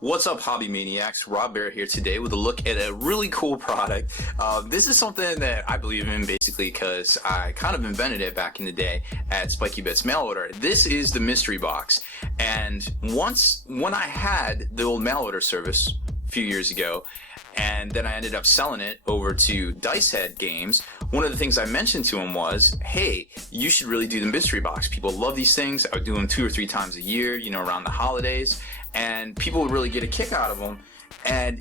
What's up, hobby maniacs? Rob Bear here today with a look at a really cool product. This is something that I believe in basically because I kind of invented it back in the day at Spiky Bits mail order. This is the mystery box, and when I had the old mail order service a few years ago, and then I ended up selling it over to Dicehead Games, one of the things I mentioned to him was, hey, you should really do the mystery box. People love these things. I would do them 2 or 3 times a year, around the holidays, and people would really get a kick out of them. And,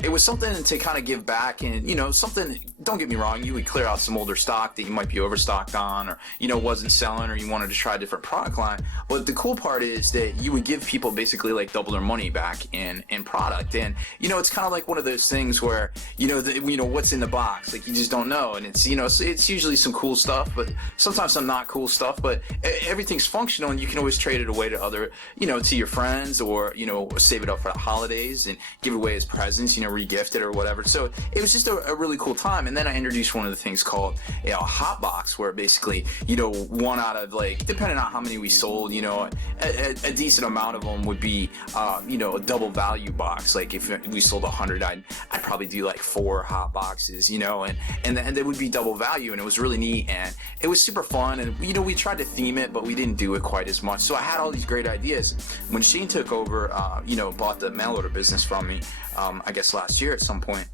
it was something to kind of give back, and, something, don't get me wrong, you would clear out some older stock that you might be overstocked on, or, wasn't selling, or you wanted to try a different product line. But the cool part is that you would give people basically like double their money back in product. And, it's kind of like one of those things where, what's in the box, like you just don't know. And it's, it's usually some cool stuff, but sometimes some not cool stuff, but everything's functional, and you can always trade it away to other, to your friends, or, save it up for the holidays and give it away as presents, regift it or whatever. So it was just a really cool time. And then I introduced one of the things called a hot box, where basically, one out of, like, depending on how many we sold, a decent amount of them would be, a double value box. Like if we sold 100, I'd probably do like 4 hot boxes, and they would be double value, and it was really neat, and it was super fun. And we tried to theme it, but we didn't do it quite as much. So I had all these great ideas. When Shane took over, bought the mail order business from me, I guess last year at some point,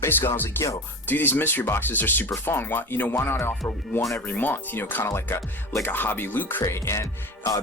basically I was like, yo, dude, these mystery boxes are super fun. Why not offer one every month, kind of like a hobby loot crate? And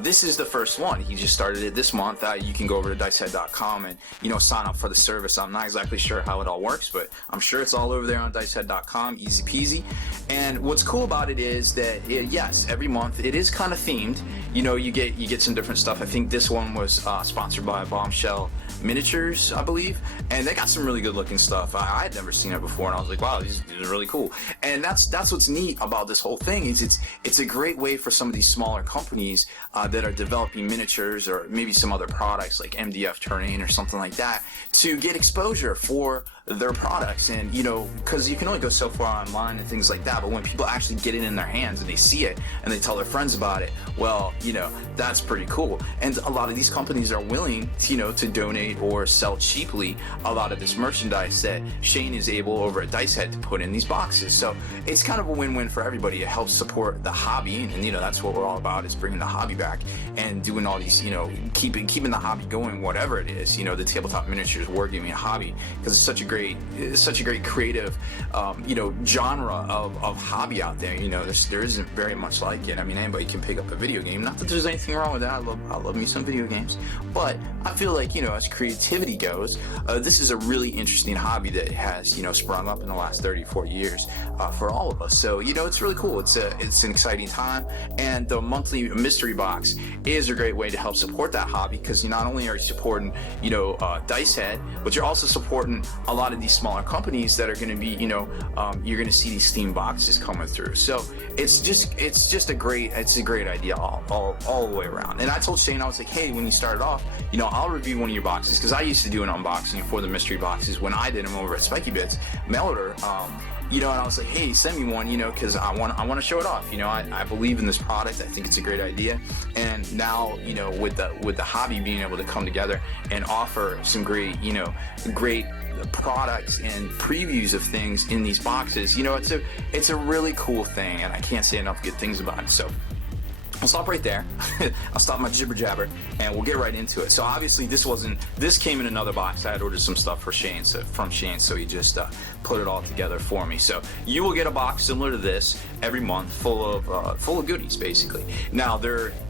this is the first one. He just started it this month. You can go over to dicehead.com and sign up for the service. I'm not exactly sure how it all works, but I'm sure it's all over there on dicehead.com, easy peasy. And what's cool about it is that yes, every month it is kind of themed. You get some different stuff. I think this one was sponsored by Bombshell Miniatures, I believe, and they got some really good looking stuff. I had never seen it before, and I was like, wow, these are really cool. And that's what's neat about this whole thing, is it's a great way for some of these smaller companies that are developing miniatures, or maybe some other products like MDF terrain or something like that, to get exposure for their products. And because you can only go so far online and things like that, but when people actually get it in their hands and they see it and they tell their friends about it, well, that's pretty cool. And a lot of these companies are willing to donate or sell cheaply a lot of this merchandise that Shane is able over at Dicehead to put in these boxes. So it's kind of a win-win for everybody. It helps support the hobby, and that's what we're all about, is bringing the hobby back and doing all these, keeping the hobby going, whatever it is, the tabletop miniatures wargaming hobby, because it's such a great creative genre of hobby out there. There isn't very much like it. I mean, anybody can pick up a video game, not that there's anything wrong with that. I love me some video games, but I feel like as creativity goes, this is a really interesting hobby that has sprung up in the last 30-40 years for all of us. So it's really cool. It's an exciting time, and the monthly mystery box is a great way to help support that hobby, because not only are you supporting Dicehead, but you're also supporting a lot of these smaller companies that are going to be you're going to see these theme boxes coming through. So it's a great idea all the way around. And I told Shane, I was like, hey, when you started off, I'll review one of your boxes, because I used to do an unboxing for the mystery boxes when I did them over at Spiky Bits mail order. And I was like, hey, send me one, because I want to show it off. I believe in this product. I think it's a great idea. And now, with the hobby being able to come together and offer some great products and previews of things in these boxes, it's a really cool thing, and I can't say enough good things about it. So I'll stop right there. I'll stop my jibber jabber, and we'll get right into it. So obviously this came in another box. I had ordered some stuff from Shane, so he just put it all together for me. So you will get a box similar to this every month, full of goodies, basically. Now,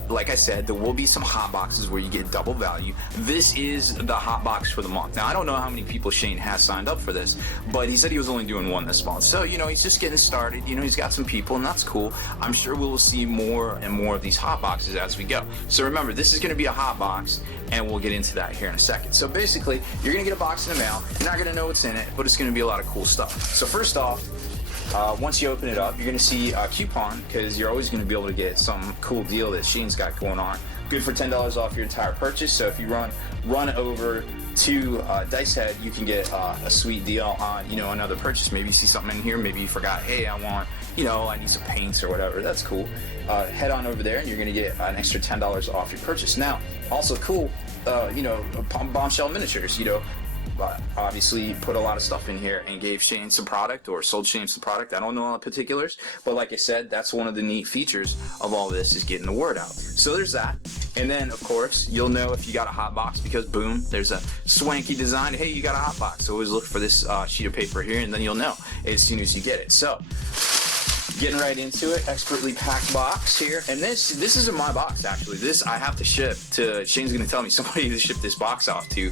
like I said, there will be some hot boxes where you get double value. This is the hot box for the month. Now, I don't know how many people Shane has signed up for this, but he said he was only doing one this month. So, he's just getting started. He's got some people, and that's cool. I'm sure we will see more and more of these hot boxes as we go. So remember, this is going to be a hot box, and we'll get into that here in a second. So basically, you're going to get a box in the mail. You're not going to know what's in it, but it's going to be a lot of cool stuff. So first off, once you open it up, you're going to see a coupon, because you're always going to be able to get some cool deal that Shane's got going on. Good for $10 off your entire purchase. So if you run over to Dicehead, you can get a sweet deal on another purchase. Maybe you see something in here. Maybe you forgot, hey, I want I need some paints or whatever. That's cool. Head on over there, and you're going to get an extra $10 off your purchase. Now, also cool, Bombshell Miniatures, obviously put a lot of stuff in here and gave Shane some product or sold Shane some product. I don't know all the particulars, but like I said, that's one of the neat features of all this is getting the word out. So there's that. And then, of course, you'll know if you got a hot box because, boom, there's a swanky design. Hey, you got a hot box. So always look for this sheet of paper here, and then you'll know as soon as you get it. So getting right into it, expertly packed box here, and this isn't my box actually. This I have to ship to. Shane's gonna tell me somebody to ship this box off to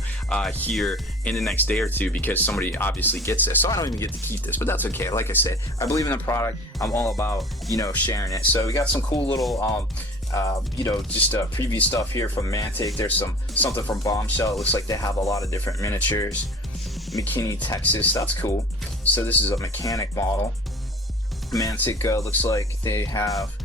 here in the next day or two because somebody obviously gets this. So I don't even get to keep this, but that's okay. Like I said, I believe in the product. I'm all about sharing it. So we got some cool little just preview stuff here from Mantic. There's something from Bombshell. It looks like they have a lot of different miniatures. McKinney, Texas. That's cool. So this is a mechanic model. Mantic looks like they have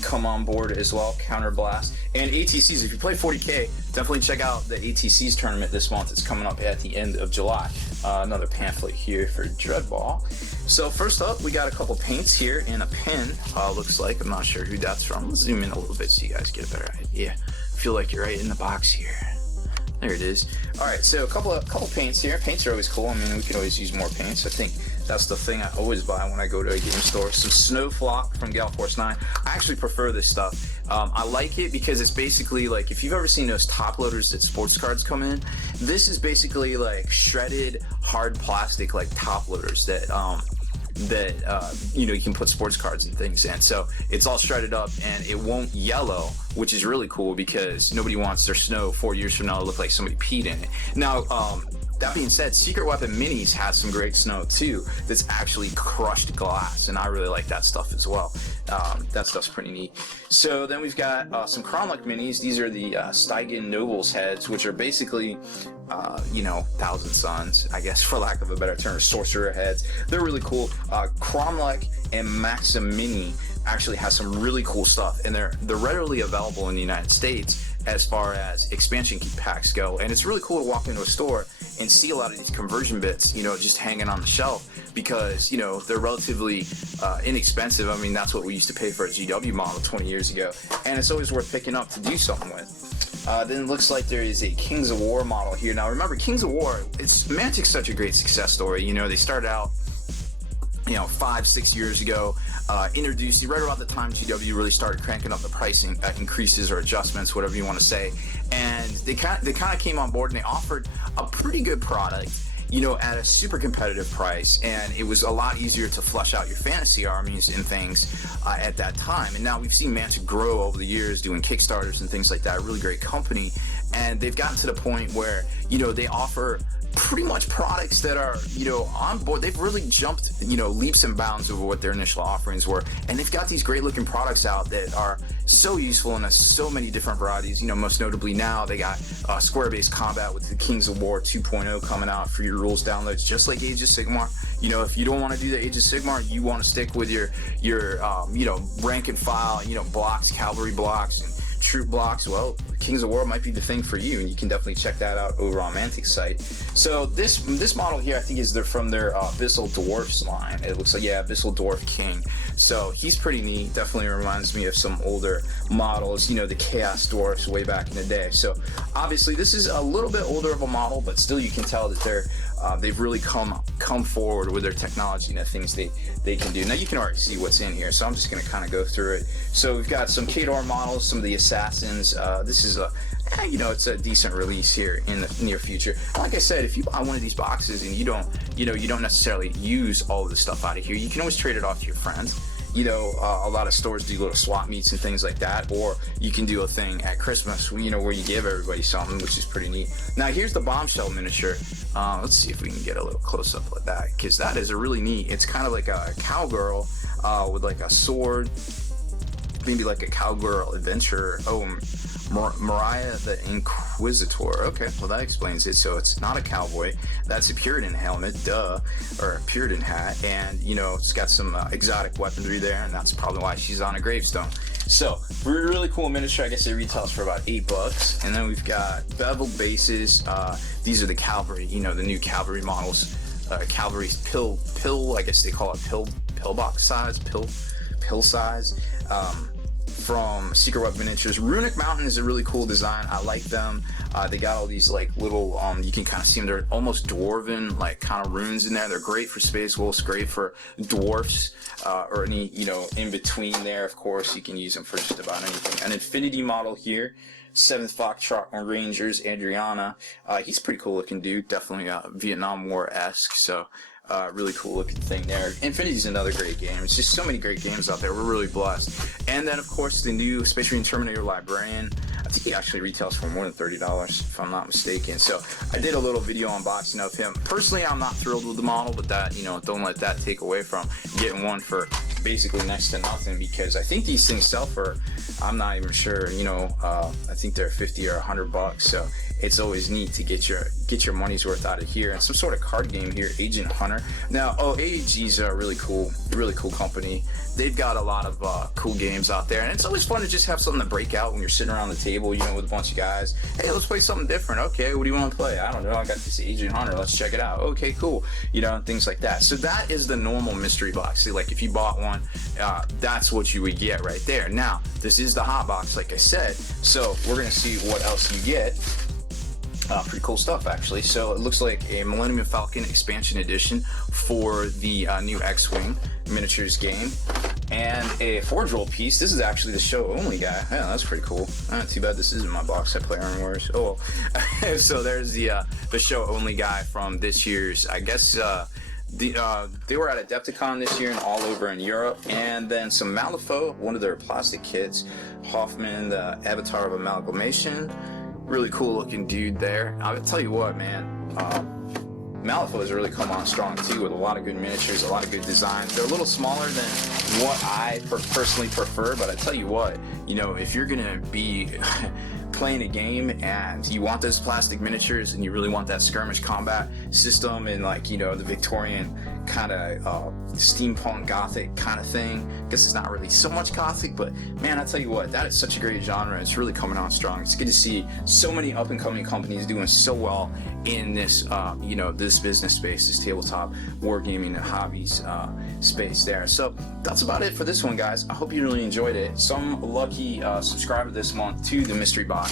come on board as well, Counterblast. And ATCs, if you play 40K, definitely check out the ATCs tournament this month. It's coming up at the end of July. Another pamphlet here for Dreadball. So first up, we got a couple paints here and a pen, looks like. I'm not sure who that's from. Let's zoom in a little bit so you guys get a better idea. I feel like you're right in the box here. There it is. All right, so a couple paints here. Paints are always cool. I mean, we can always use more paints. I think that's the thing I always buy when I go to a game store. Some Snow Flock from Gale Force 9. I actually prefer this stuff. I like it because it's basically like, if you've ever seen those top loaders that sports cards come in, this is basically like shredded hard plastic like top loaders that you can put sports cards and things in. So it's all shredded up and it won't yellow, which is really cool because nobody wants their snow 4 years from now to look like somebody peed in it. Now, that being said, Secret Weapon Minis has some great snow too that's actually crushed glass, and I really like that stuff as well. That stuff's pretty neat. So then we've got some Cromlech Minis. These are the Stygian Nobles heads, which are basically Thousand Suns, I guess, for lack of a better term, sorcerer heads. They're really cool. Cromlech and Maxim Mini actually has some really cool stuff, and they're readily available in the United States as far as expansion packs go. And it's really cool to walk into a store and see a lot of these conversion bits, just hanging on the shelf because, they're relatively inexpensive. I mean, that's what we used to pay for a GW model 20 years ago. And it's always worth picking up to do something with. Then it looks like there is a Kings of War model here. Now remember, Kings of War, Mantic's such a great success story. They started out 5-6 years ago, introduced right around the time GW really started cranking up the pricing increases or adjustments, whatever you want to say, and they kind of came on board and they offered a pretty good product, at a super competitive price, and it was a lot easier to flush out your fantasy armies and things at that time. And now we've seen Mantic grow over the years doing Kickstarters and things like that. A really great company, and they've gotten to the point where they offer pretty much products that are on board. They've really jumped leaps and bounds over what their initial offerings were, and they've got these great looking products out that are so useful in so many different varieties. Most notably now they got square based combat with the Kings of War 2.0 coming out for your rules downloads, just like Age of Sigmar. If you don't want to do the Age of Sigmar, you want to stick with your rank and file blocks, cavalry blocks, and troop blocks, well, Kings of War might be the thing for you, and you can definitely check that out over on Mantic's site. So this model here, I think, is from their Abyssal Dwarfs line. It looks like, yeah, Abyssal Dwarf King. So he's pretty neat. Definitely reminds me of some older models, the Chaos Dwarfs way back in the day. So obviously this is a little bit older of a model, but still you can tell that they've really come forward with their technology and the things they can do. Now you can already see what's in here, so I'm just going to kind of go through it. So we've got some Khador models, some of the assassins. This is it's a decent release here in the near future. Like I said, if you buy one of these boxes and you don't necessarily use all of the stuff out of here, you can always trade it off to your friends. A lot of stores do little swap meets and things like that, or you can do a thing at Christmas, where you give everybody something, which is pretty neat. Now here's the Bombshell Miniature. Let's see if we can get a little close up like that, because that is a really neat. It's kind of like a cowgirl with like a sword, maybe like a cowgirl adventurer. Oh, Mariah the Inquisitor. Okay, well that explains it. So it's not a cowboy. That's a Puritan helmet, duh, or a Puritan hat, and it's got some exotic weaponry there, and that's probably why she's on a gravestone. So really cool miniature. I guess it retails for about $8. And then we've got Beveled Bases. These are the cavalry, the new cavalry models. Cavalry pill. I guess they call it pill box size, pill size. from Secret Web Miniatures. Runic Mountain is a really cool design. I like them. They got all these like little, you can kind of see them. They're almost dwarven, like kind of runes in there. They're great for Space Wolves, great for dwarfs, or any, you know, in between there. Of course, you can use them for just about anything. An Infinity model here. 7th Foxtrot Rangers, Adriana. He's a pretty cool looking dude. Definitely Vietnam War-esque. So really cool looking thing there. Infinity's another great game. It's just so many great games out there. We're really blessed. And then, of course, the new Space Marine Terminator Librarian. I think he actually retails for more than $30, if I'm not mistaken. So I did a little video unboxing of him. Personally, I'm not thrilled with the model, but that, you know, don't let that take away from getting one for basically next to nothing, because I think these things sell for, I'm not even sure, you know, I think they're 50 or $100. So it's always neat to get your money's worth out of here. And some sort of card game here, Agent Hunter. Now, AAG's a really cool company. They've got a lot of cool games out there, and it's always fun to just have something to break out when you're sitting around the table, you know, with a bunch of guys. Hey, let's play something different. Okay, what do you want to play? I don't know. I got this Agent Hunter. Let's check it out. Okay, cool. You know, things like that. So that is the normal mystery box. See, like if you bought one, that's what you would get right there. Now, this is the hot box, like I said. So we're gonna see what else you get. Pretty cool stuff, actually. So it looks like a Millennium Falcon expansion edition for the new X-Wing miniatures game, and a Forge Roll piece. This is actually the show only guy. Yeah, that's pretty cool. Too bad this isn't my box. I play Iron Wars. Oh, so there's the show only guy from this year's. I guess they were at Adepticon this year and all over in Europe, and then some Malifaux, one of their plastic kits. Hoffman, the Avatar of Amalgamation. Really cool looking dude there. I'll tell you what, man, Malifaux has really come on strong too, with a lot of good miniatures, a lot of good designs. They're a little smaller than what I personally prefer, but I tell you what, you know, if you're gonna be playing a game and you want those plastic miniatures and you really want that skirmish combat system and, like, you know, the Victorian kind of steampunk gothic kind of thing. I guess it's not really so much gothic, but man, I tell you what, that is such a great genre. It's really coming on strong. It's good to see so many up and coming companies doing so well in this, you know, this business space, this tabletop wargaming and hobbies space there. So that's about it for this one, guys. I hope you really enjoyed it. Some lucky subscriber this month to the mystery box,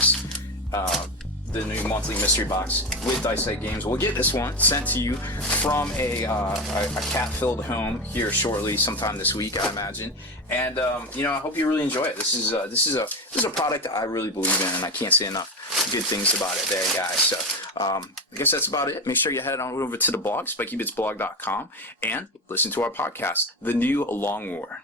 the new monthly mystery box with Dicehead Games, will get this one sent to you from a cat-filled home here shortly, sometime this week, I imagine. And you know, I hope you really enjoy it. This is a product that I really believe in, and I can't say enough good things about it there, guys. So I guess that's about it. Make sure you head on over to the blog, spikybitsblog.com, and listen to our podcast, The New Long War.